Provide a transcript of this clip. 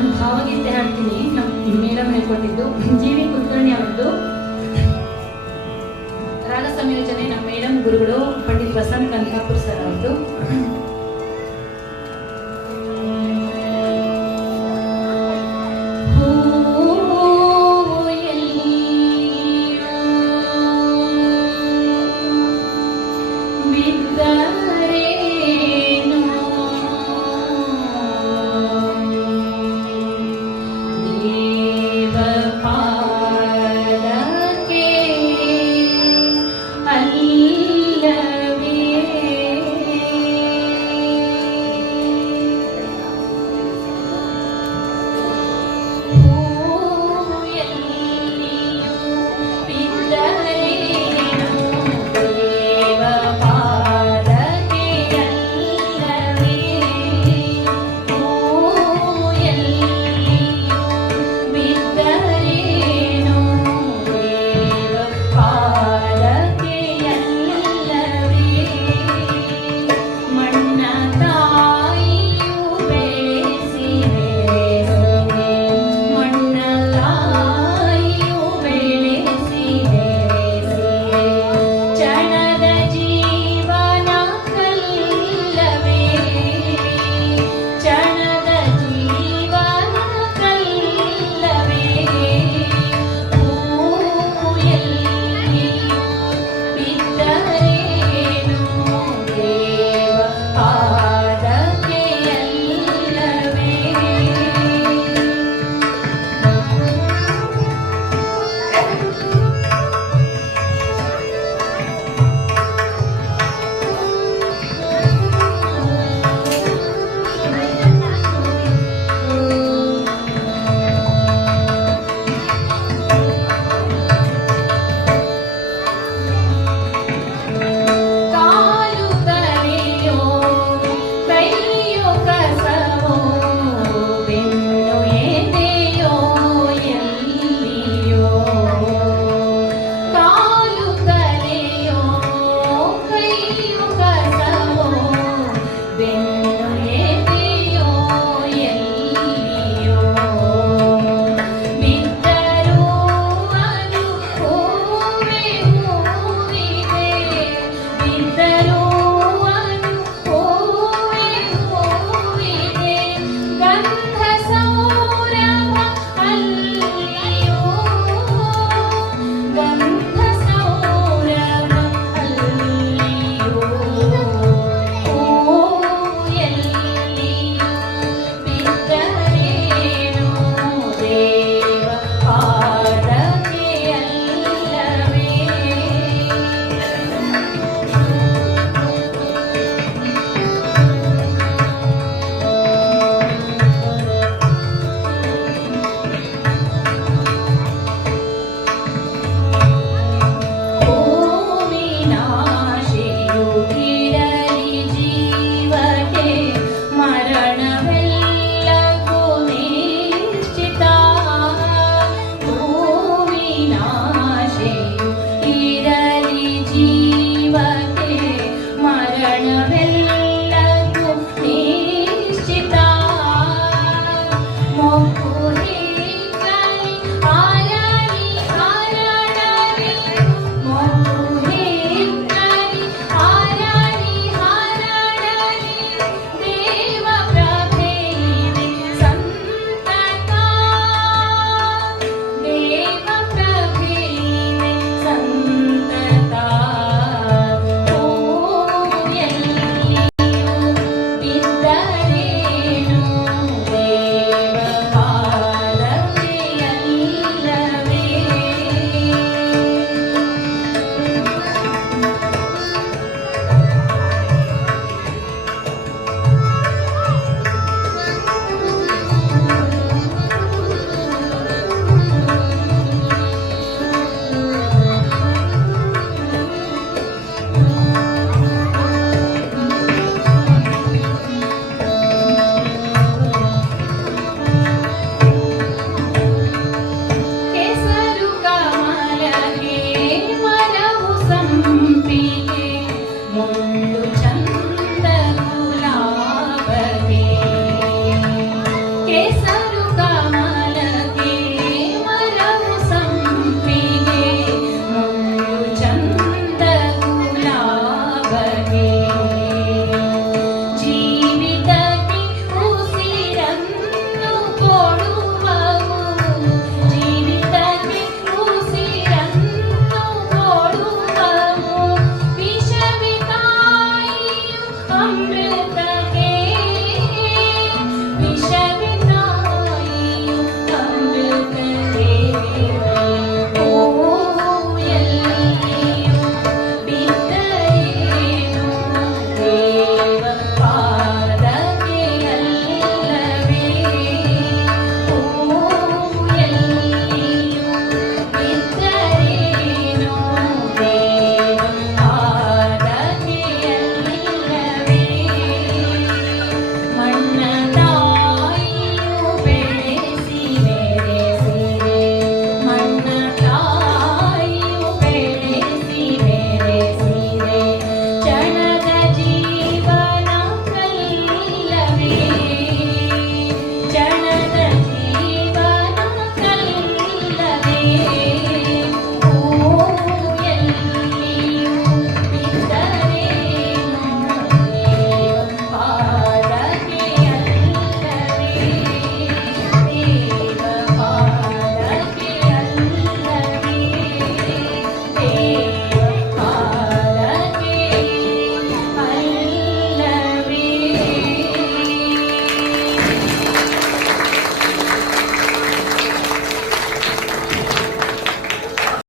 ಒಂದು ಭಾವಗೀತೆ ಹಾಡ್ತೀನಿ ನಮ್ಮ ಮೇಡಮ್ ಹೇಳ್ಕೊಟ್ಟಿದ್ದು ಜೀವಿ ಕುಲಕರ್ಣಿ ಅವರದ್ದು. ರಾಗ ಸಂಯೋಜನೆ ನಮ್ಮ ಮೇಡಮ್ ಗುರುಗಳು, ಪಂಡಿತ್ ಪ್ರಸನ್ನ ಕನಕಾಪುರ್ ಸರ್ ಅವರದ್ದು. ಬಿದ್ದ Luchan